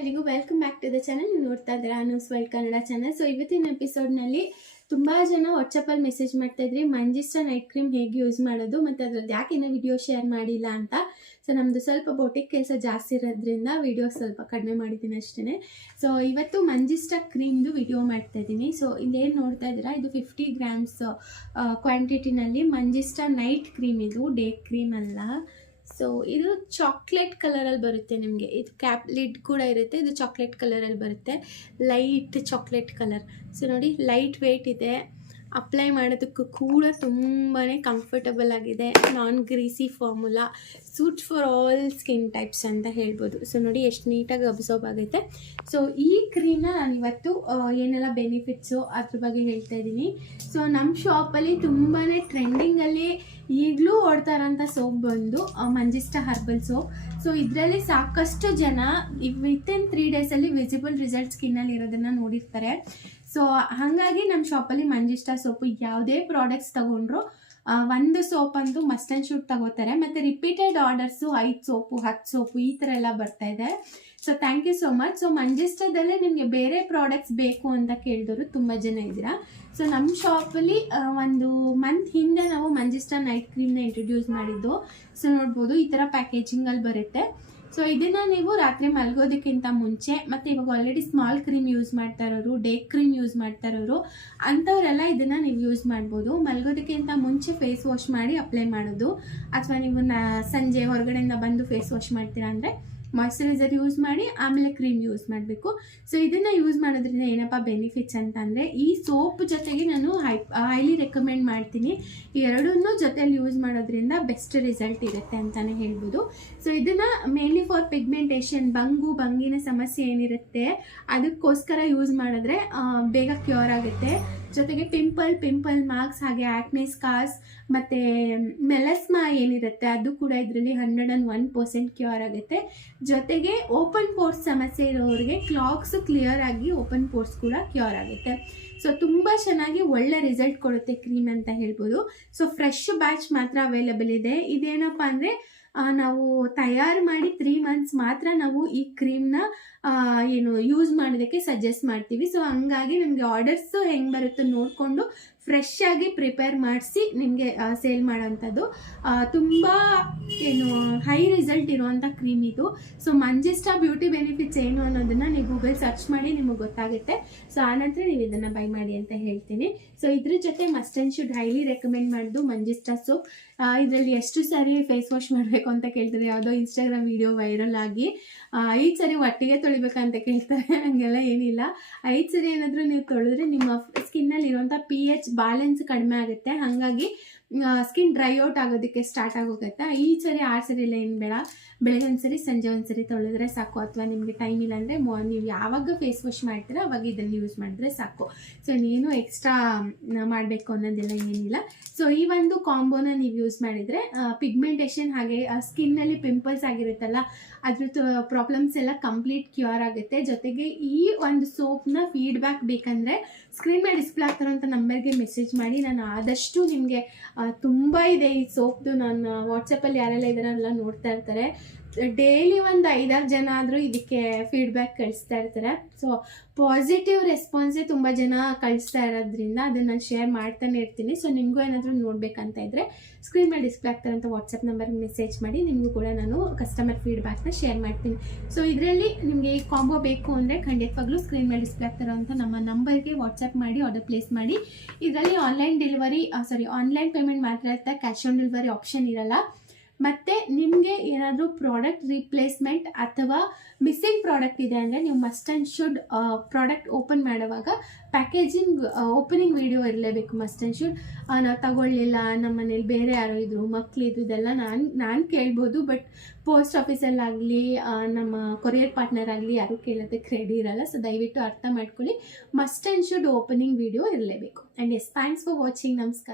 ಎಲ್ಲಿಗೂ welcome back to the channel ನೀವು ನೋಡ್ತಾ ಇದ್ದೀರಾ news world Kannada channel so ಇವತ್ತಿನ ಎಪಿಸೋಡ್ನಲ್ಲಿ ತುಂಬ ಜನ ವಾಟ್ಸಪ್ಪಲ್ಲಿ ಮೆಸೇಜ್ ಮಾಡ್ತಾ ಇದ್ರಿ. ನೈಟ್ ಕ್ರೀಮ್ ಹೇಗೆ ಯೂಸ್ ಮಾಡೋದು ಮತ್ತು ಅದ್ರದ್ದು ಯಾಕೆ ಇನ್ನೂ ವಿಡಿಯೋ ಶೇರ್ ಮಾಡಿಲ್ಲ ಅಂತ. ಸೊ ನಮ್ಮದು ಸ್ವಲ್ಪ ಬೋಟಿಕ್ ಕೆಲಸ ಜಾಸ್ತಿ ಇರೋದ್ರಿಂದ ವಿಡಿಯೋ ಸ್ವಲ್ಪ ಕಡಿಮೆ ಮಾಡಿದ್ದೀನಿ ಅಷ್ಟೇ ಸೊ ಇವತ್ತು ಮಂಜಿಸ್ಟಾ ಕ್ರೀಮ್ದು ವಿಡಿಯೋ ಮಾಡ್ತಾ ಇದ್ದೀನಿ. ಸೊ ಇಲ್ಲೇನು ನೋಡ್ತಾ ಇದ್ದೀರಾ? ಇದು ಫಿಫ್ಟಿ ಗ್ರಾಮ್ಸ್ ಕ್ವಾಂಟಿಟಿನಲ್ಲಿ ಮಂಜಿಸ್ಟಾ ನೈಟ್ ಕ್ರೀಮ್ ಇದು ಡೇ ಕ್ರೀಮ್ ಅಲ್ಲ. ಸೊ ಇದು ಚಾಕ್ಲೇಟ್ ಕಲರಲ್ಲಿ ಬರುತ್ತೆ ನಿಮಗೆ. ಇದು ಕ್ಯಾಪ್ ಲಿಡ್ ಕೂಡ ಇರುತ್ತೆ, ಇದು ಚಾಕ್ಲೇಟ್ ಕಲರಲ್ಲಿ ಬರುತ್ತೆ. ಲೈಟ್ ಚಾಕ್ಲೇಟ್ ಕಲರ್ ಸೊ ನೋಡಿ ಲೈಟ್ ವೆಯ್ಟ್ ಇದೆ. ಅಪ್ಲೈ ಮಾಡೋದಕ್ಕೂ ಕೂಡ ತುಂಬಾ ಕಂಫರ್ಟಬಲ್ ಆಗಿದೆ. Non greasy formula suit for all skin types ಅಂತ ಹೇಳ್ಬೋದು. ಸೊ ನೋಡಿ, ಎಷ್ಟು ನೀಟಾಗಿ ಅಬ್ಸರ್ವ್ ಆಗುತ್ತೆ. ಸೊ ಈ ಕ್ರೀಮ್ನ ನಾನು ಇವತ್ತು ಏನೆಲ್ಲ ಬೆನಿಫಿಟ್ಸು ಅದ್ರ ಬಗ್ಗೆ ಹೇಳ್ತಾ ಇದ್ದೀನಿ. ಸೊ ನಮ್ಮ ಶಾಪಲ್ಲಿ ತುಂಬಾ ಟ್ರೆಂಡಿಂಗಲ್ಲಿ ಈಗಲೂ ಓಡ್ತಾ ಇರೋಂಥ ಸೋಪ್ ಬಂದು ಮಂಜಿಷ್ಟ ಹರ್ಬಲ್ ಸೋಪ್ ಸೊ ಇದರಲ್ಲಿ ಸಾಕಷ್ಟು ಜನ ವಿತ್ ಇನ್ ತ್ರೀ ಡೇಸಲ್ಲಿ ವಿಸಿಬಲ್ ರಿಸಲ್ಟ್ ಸ್ಕಿನ್ನಲ್ಲಿ ಇರೋದನ್ನ ನೋಡಿರ್ತಾರೆ. ಸೊ ಹಾಗಾಗಿ ನಮ್ಮ ಶಾಪಲ್ಲಿ ಮಂಜಿಸ್ಟಾ ಸೋಪು ಯಾವುದೇ ಪ್ರಾಡಕ್ಟ್ಸ್ ತಗೊಂಡ್ರು ಒಂದು ಸೋಪ್ ಅಂತೂ ಮಸ್ಟ್ ಆ್ಯಂಡ್ ಶೂಟ್ ತಗೋತಾರೆ. ಮತ್ತು ರಿಪೀಟೆಡ್ ಆರ್ಡರ್ಸು ಐದು ಸೋಪು ಹತ್ತು ಸೋಪು ಈ ಥರ ಎಲ್ಲ ಬರ್ತಾ ಇದೆ. So thank you so much so ಮಂಜೆಸ್ಟದಲ್ಲೇ ನಿಮಗೆ ಬೇರೆ ಪ್ರಾಡಕ್ಟ್ಸ್ ಬೇಕು ಅಂತ ಕೇಳಿದವರು ತುಂಬ ಜನ ಇದ್ದೀರಾ. ಸೊ ನಮ್ಮ ಶಾಪಲ್ಲಿ ಒಂದು ಮಂತ್ ಹಿಂದೆ ನಾವು ಮಂಜಿಸ್ಟಾ ನೈಟ್ ಕ್ರೀಮ್ನ ಇಂಟ್ರೊಡ್ಯೂಸ್ ಮಾಡಿದ್ದು. ಸೊ ನೋಡ್ಬೋದು ಈ ಥರ ಪ್ಯಾಕೇಜಿಂಗಲ್ಲಿ ಬರುತ್ತೆ. ಸೊ ಇದನ್ನ ನೀವು ರಾತ್ರಿ ಮಲಗೋದಕ್ಕಿಂತ ಮುಂಚೆ ಮತ್ತು ಇವಾಗ ಆಲ್ರೆಡಿ ಸ್ಮಾಲ್ ಕ್ರೀಮ್ ಯೂಸ್ ಮಾಡ್ತಾ ಇರೋರು ಡೇ ಕ್ರೀಮ್ ಯೂಸ್ ಮಾಡ್ತಾ ಇರೋರು, ಅಂಥವರೆಲ್ಲ ಇದನ್ನ ನೀವು ಯೂಸ್ ಮಾಡ್ಬೋದು. ಮಲಗೋದಕ್ಕಿಂತ ಮುಂಚೆ ಫೇಸ್ ವಾಶ್ ಮಾಡಿ ಅಪ್ಲೈ ಮಾಡೋದು. ಅಥವಾ ನೀವು ಸಂಜೆ ಹೊರಗಡೆಯಿಂದ ಬಂದು ಫೇಸ್ ವಾಶ್ ಮಾಡ್ತೀರಾ ಅಂದರೆ ಮಾಯ್ಶ್ಚರೈಸರ್ ಯೂಸ್ ಮಾಡಿ, ಆಮೇಲೆ ಕ್ರೀಮ್ ಯೂಸ್ ಮಾಡಬೇಕು. ಸೊ ಇದನ್ನು ಯೂಸ್ ಮಾಡೋದ್ರಿಂದ ಏನಪ್ಪ ಬೆನಿಫಿಟ್ಸ್ ಅಂತಂದರೆ, ಈ ಸೋಪ್ ಜೊತೆಗೆ ನಾನು ಹೈ ಹೈಲಿ ರೆಕಮೆಂಡ್ ಮಾಡ್ತೀನಿ. ಎರಡನ್ನೂ ಜೊತೆಯಲ್ಲಿ ಯೂಸ್ ಮಾಡೋದ್ರಿಂದ ಬೆಸ್ಟ್ ರಿಸಲ್ಟ್ ಇರುತ್ತೆ ಅಂತಲೇ ಹೇಳ್ಬೋದು. ಸೊ ಇದನ್ನು ಮೇನ್ಲಿ ಫಾರ್ ಪಿಗ್ಮೆಂಟೇಷನ್ ಬಂಗು, ಬಂಗಿನ ಸಮಸ್ಯೆ ಏನಿರುತ್ತೆ, ಅದಕ್ಕೋಸ್ಕರ ಯೂಸ್ ಮಾಡಿದ್ರೆ ಬೇಗ ಕ್ಯೂರ್ ಆಗುತ್ತೆ. ಜೊತೆಗೆ ಪಿಂಪಲ್ ಪಿಂಪಲ್ ಮಾರ್ಕ್ಸ್ ಹಾಗೆ ಆಕ್ನೆ ಸ್ಕಾರ್ಸ್ ಮತ್ತು ಮೆಲಸ್ಮಾ ಏನಿರುತ್ತೆ, ಅದು ಕೂಡ ಇದರಲ್ಲಿ hundred and one percent cure ಆಗುತ್ತೆ. ಜೊತೆಗೆ ಓಪನ್ ಪೋರ್ಸ್ ಸಮಸ್ಯೆ ಇರೋರಿಗೆ ಕ್ಲಾಕ್ಸ್ ಕ್ಲಿಯರ್ ಆಗಿ ಓಪನ್ ಪೋರ್ಸ್ ಕೂಡ ಕ್ಯೂರ್ ಆಗುತ್ತೆ. ಸೊ ತುಂಬ ಚೆನ್ನಾಗಿ ಒಳ್ಳೆ ರಿಸಲ್ಟ್ ಕೊಡುತ್ತೆ ಕ್ರೀಮ್ ಅಂತ ಹೇಳ್ಬೋದು. ಸೊ ಫ್ರೆಶ್ ಬ್ಯಾಚ್ ಮಾತ್ರ ಅವೈಲಬಲ್ ಇದೆ. ಇದೇನಪ್ಪ ಅಂದರೆ ನಾವು ತಯಾರು ಮಾಡಿ ತ್ರೀ ಮಂತ್ಸ್ ಮಾತ್ರ ನಾವು ಈ ಕ್ರೀಮ್ನ ಏನು ಯೂಸ್ ಮಾಡೋದಕ್ಕೆ ಸಜೆಸ್ಟ್ ಮಾಡ್ತೀವಿ. ಸೊ ಹಂಗಾಗಿ ನಮಗೆ ಆರ್ಡರ್ಸು ಹೆಂಗೆ ಬರುತ್ತೋ ನೋಡಿಕೊಂಡು ಫ್ರೆಶ್ ಆಗಿ ಪ್ರಿಪೇರ್ ಮಾಡಿಸಿ ನಿಮಗೆ ಸೇಲ್ ಮಾಡೋವಂಥದ್ದು ತುಂಬ, ಏನು ಹೈ ರಿಸಲ್ಟ್ ಇರುವಂಥ ಕ್ರೀಮ್ ಇದು. ಸೊ ಮಂಜಿಸ್ಟಾ ಬ್ಯೂಟಿ ಬೆನಿಫಿಟ್ಸ್ ಏನು ಅನ್ನೋದನ್ನು ನೀವು ಗೂಗಲ್ ಸರ್ಚ್ ಮಾಡಿ ನಿಮಗೆ ಗೊತ್ತಾಗುತ್ತೆ. ಸೊ ಆನಂತರ ನೀವು ಇದನ್ನು ಬೈ ಮಾಡಿ ಅಂತ ಹೇಳ್ತೀನಿ. ಸೊ ಇದ್ರ ಜೊತೆ must and should highly recommend ಮಾಡೋದು ಮಂಜಿಸ್ಟಾ ಸೋಪ್ ಇದರಲ್ಲಿ ಎಷ್ಟು ಸಾರಿ ಫೇಸ್ ವಾಶ್ ಮಾಡಬೇಕು ಅಂತ ಕೇಳ್ತಾರೆ. ಯಾವುದೋ ಇನ್ಸ್ಟಾಗ್ರಾಮ್ ವಿಡಿಯೋ ವೈರಲ್ ಆಗಿ. ಐದು ಸರಿ ಒಟ್ಟಿಗೆ ತೊಳಿಬೇಕಂತ ಕೇಳ್ತಾರೆ. ಹಂಗೆಲ್ಲ ಏನಿಲ್ಲ. ಐದು ಸರಿ ಏನಾದರೂ ನೀವು ತೊಳೆದ್ರೆ ನಿಮ್ಮ ಸ್ಕಿನ್ನಲ್ಲಿ ಇರುವಂಥ ಪಿ ಎಚ್ ಬ್ಯಾಲೆನ್ಸ್ ಕಡಿಮೆ ಆಗುತ್ತೆ. ಹಾಗಾಗಿ ಸ್ಕಿನ್ ಡ್ರೈ ಔಟ್ ಆಗೋದಕ್ಕೆ ಸ್ಟಾರ್ಟ್ ಆಗೋಗುತ್ತೆ. ಈ ಸರಿ ಆ ಸರಿ ಇಲ್ಲ ಏನು ಬೇಡ. ಬೆಳಗ್ಗೆ ಒಂದ್ಸರಿ ಸಂಜೆ ಒಂದ್ಸರಿ ತೊಳೆದ್ರೆ ಸಾಕು. ಅಥವಾ ನಿಮಗೆ ಟೈಮ್ ಇಲ್ಲ ಅಂದರೆ ನೀವು ಯಾವಾಗ ಫೇಸ್ ವಾಶ್ ಮಾಡ್ತೀರಾ ಅವಾಗ ಇದನ್ನು ಯೂಸ್ ಮಾಡಿದ್ರೆ ಸಾಕು. ಸೊ ನೀನು ಎಕ್ಸ್ಟ್ರಾ ಮಾಡಬೇಕು ಅನ್ನೋದೆಲ್ಲ ಏನಿಲ್ಲ. ಸೊ ಈ ಒಂದು ಕಾಂಬೋನ ನೀವು ಯೂಸ್ ಮಾಡಿದರೆ ಪಿಗ್ಮೆಂಟೇಷನ್ ಹಾಗೆ ಸ್ಕಿನ್ನಲ್ಲಿ ಪಿಂಪಲ್ಸ್ ಆಗಿರುತ್ತಲ್ಲ ಅದ್ರದ್ದು ಪ್ರಾಬ್ಲಮ್ಸ್ ಎಲ್ಲ ಕಂಪ್ಲೀಟ್ ಕ್ಯೂರ್ ಆಗುತ್ತೆ. ಜೊತೆಗೆ ಈ ಒಂದು ಸೋಪ್ನ ಫೀಡ್ಬ್ಯಾಕ್ ಬೇಕಂದರೆ ಸ್ಕ್ರೀನ್ ಮೇಲೆ ಡಿಸ್ಪ್ಲೇ ಆಗ್ತಾರಂಥ ನಂಬರ್ಗೆ ಮೆಸೇಜ್ ಮಾಡಿ. ನಾನು ಆದಷ್ಟು ನಿಮಗೆ ತುಂಬ ಇದೆ ಈ ಸೋಪ್ದು ನಾನು ವಾಟ್ಸಪ್ಪಲ್ಲಿ ಯಾರೆಲ್ಲ ಇದ್ದಾರಲ್ಲ ನೋಡ್ತಾ ಇರ್ತಾರೆ. ಡೈಲಿ ಒಂದು ಐದಾರು ಜನ ಆದರೂ ಇದಕ್ಕೆ ಫೀಡ್ಬ್ಯಾಕ್ ಕಳಿಸ್ತಾ ಇರ್ತಾರೆ. ಸೊ ಪಾಸಿಟಿವ್ ರೆಸ್ಪಾನ್ಸೇ ತುಂಬ ಜನ ಕಳಿಸ್ತಾ ಇರೋದ್ರಿಂದ ಅದನ್ನು ನಾನು ಶೇರ್ ಮಾಡ್ತಾನೆ ಇರ್ತೀನಿ. ಸೊ ನಿಮಗೂ ಏನಾದರೂ ನೋಡಬೇಕಂತ ಇದ್ದರೆ ಸ್ಕ್ರೀನ್ ಮೇಲೆ ಡಿಸ್ಪ್ಲೇ ಆಗ್ತಾರಂಥ ವಾಟ್ಸಪ್ ನಂಬರ್ಗೆ ಮೆಸೇಜ್ ಮಾಡಿ, ನಿಮಗೂ ಕೂಡ ನಾನು ಕಸ್ಟಮರ್ ಫೀಡ್ಬ್ಯಾಕ್ನ ಶೇರ್ ಮಾಡ್ತೀನಿ. ಸೊ ಇದರಲ್ಲಿ ನಿಮಗೆ ಈ ಕಾಂಬೋ ಬೇಕು ಅಂದರೆ ಖಂಡಿತವಾಗ್ಲೂ ಸ್ಕ್ರೀನ್ ಮೇಲೆ ಡಿಸ್ಪ್ಲೇ ಆಗ್ತಾರಂತ ನಮ್ಮ ನಂಬರ್ಗೆ ವಾಟ್ಸಪ್ ಮಾಡಿ ಆರ್ಡರ್ ಪ್ಲೇಸ್ ಮಾಡಿ. ಇದರಲ್ಲಿ online delivery sorry online payment ಮಾತ್ರ ಇರ್ತಾ ಕ್ಯಾಶ್ ಆನ್ ಡೆಲಿವರಿ ಆಪ್ಷನ್ ಇರಲ್ಲ. ಮತ್ತು ನಿಮಗೆ ಏನಾದರೂ ಪ್ರಾಡಕ್ಟ್ ರಿಪ್ಲೇಸ್ಮೆಂಟ್ ಅಥವಾ ಮಿಸ್ಸಿಂಗ್ ಪ್ರಾಡಕ್ಟ್ ಇದೆ ಅಂದರೆ ನೀವು must and should product open ಮಾಡುವಾಗ ಪ್ಯಾಕೇಜಿಂಗ್ ಓಪನಿಂಗ್ ವಿಡಿಯೋ ಇರಲೇಬೇಕು ಮಸ್ಟ್ ಆ್ಯಂಡ್ ಶುಡ್ ನಾವು ತಗೊಳ್ಳಿಲ್ಲ ನಮ್ಮ ಮನೇಲಿ ಬೇರೆ ಯಾರೋ ಇದ್ರು ಮಕ್ಕಳಿದ್ರು ಇದೆಲ್ಲ ನಾನು ನಾನು ಕೇಳ್ಬೋದು ಬಟ್ ಪೋಸ್ಟ್ ಆಫೀಸಲ್ಲಾಗಲಿ ನಮ್ಮ ಕೊರಿಯರ್ ಪಾರ್ಟ್ನರ್ ಆಗಲಿ ಯಾರೂ ಕೇಳೋದಕ್ಕೆ ರೆಡಿ ಇರಲ್ಲ ಸೊ ದಯವಿಟ್ಟು ಅರ್ಥ ಮಾಡ್ಕೊಳ್ಳಿ. Must and should opening video ಇರಲೇಬೇಕು. And yes thanks for watching ನಮಸ್ಕಾರ.